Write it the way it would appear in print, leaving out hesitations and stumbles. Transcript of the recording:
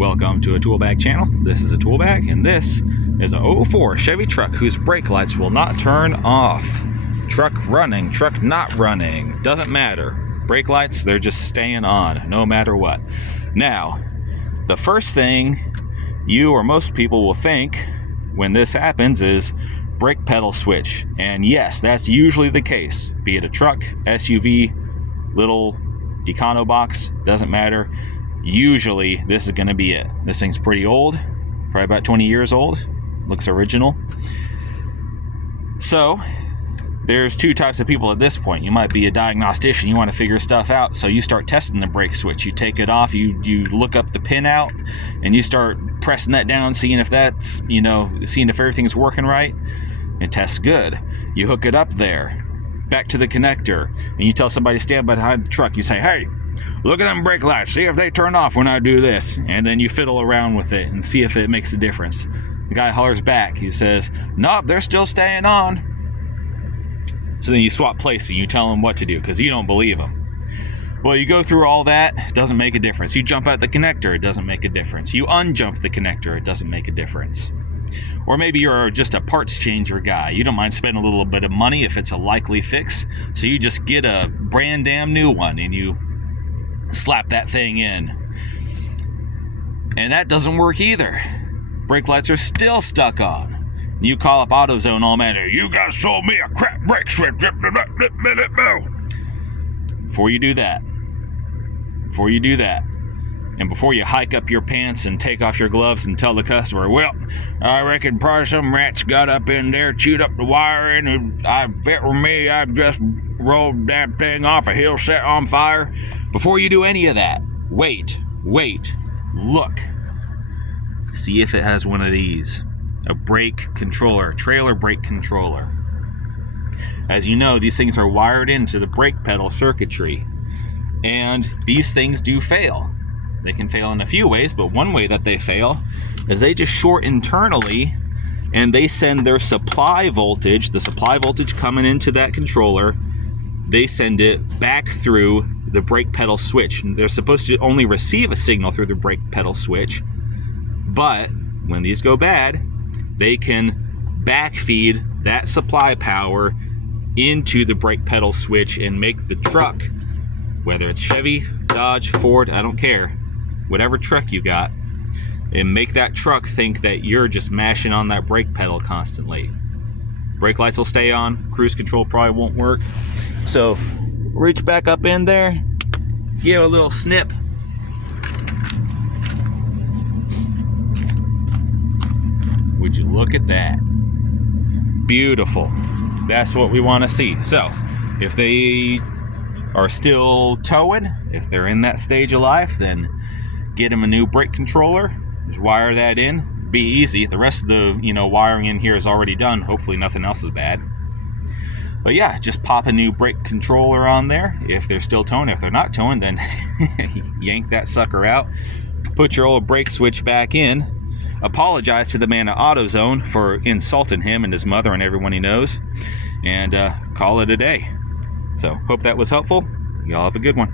Welcome to a tool bag channel. This is a tool bag, and this is a 04 Chevy truck whose brake lights will not turn off. Truck running, truck not running, doesn't matter. Brake lights, they're just staying on no matter what. Now, the first thing you or most people will think when this happens is brake pedal switch. And yes, that's usually the case. Be it a truck, SUV, little econo box, doesn't matter. Usually this is going to be it. This thing's pretty old, probably about 20 years old. Looks original. So there's two types of people at this point. You might be a diagnostician. You want to figure stuff out, so you start testing the brake switch. You take it off, you look up the pin out, and you start pressing that down, seeing if that's, seeing if everything's working right. It tests good. You hook it up there, back to the connector, and you tell somebody to stand behind the truck. You say, hey, look at them brake lights, see if they turn off when I do this. And then you fiddle around with it and see if it makes a difference. The guy hollers back. He says, nope, they're still staying on. So then you swap places. You tell him what to do because you don't believe him. Well, you go through all that, it doesn't make a difference. You jump out the connector, it doesn't make a difference. You unjump the connector, it doesn't make a difference. Or maybe you're just a parts changer guy. You don't mind spending a little bit of money if it's a likely fix. So you just get a brand damn new one and you slap that thing in. And that doesn't work either. Brake lights are still stuck on. You call up AutoZone all mad. You guys sold me a crap brake switch. Before you do that, and before you hike up your pants and take off your gloves and tell the customer, well, I reckon probably some rats got up in there, chewed up the wiring, and if it were me, I'd just rolled that thing off a hill set on fire. Before you do any of that, wait, look. See if it has one of these. A brake controller, trailer brake controller. As you know, these things are wired into the brake pedal circuitry. And these things do fail. They can fail in a few ways, but one way that they fail is they just short internally and they send their supply voltage, the supply voltage coming into that controller, they send it back through the brake pedal switch. They're supposed to only receive a signal through the brake pedal switch, but when these go bad, they can backfeed that supply power into the brake pedal switch and make the truck, whether it's Chevy, Dodge, Ford, I don't care, whatever truck you got, and make that truck think that you're just mashing on that brake pedal constantly. Brake lights will stay on, cruise control probably won't work. So reach back up in there, give a little snip. Would you look at that? Beautiful. That's what we want to see. So if they are still towing, if they're in that stage of life, then get them a new brake controller. Just wire that in. Be easy. The rest of the wiring in here is already done. Hopefully nothing else is bad. But yeah, just pop a new brake controller on there if they're still towing. If they're not towing, then yank that sucker out. Put your old brake switch back in. Apologize to the man at AutoZone for insulting him and his mother and everyone he knows. And call it a day. So hope that was helpful. Y'all have a good one.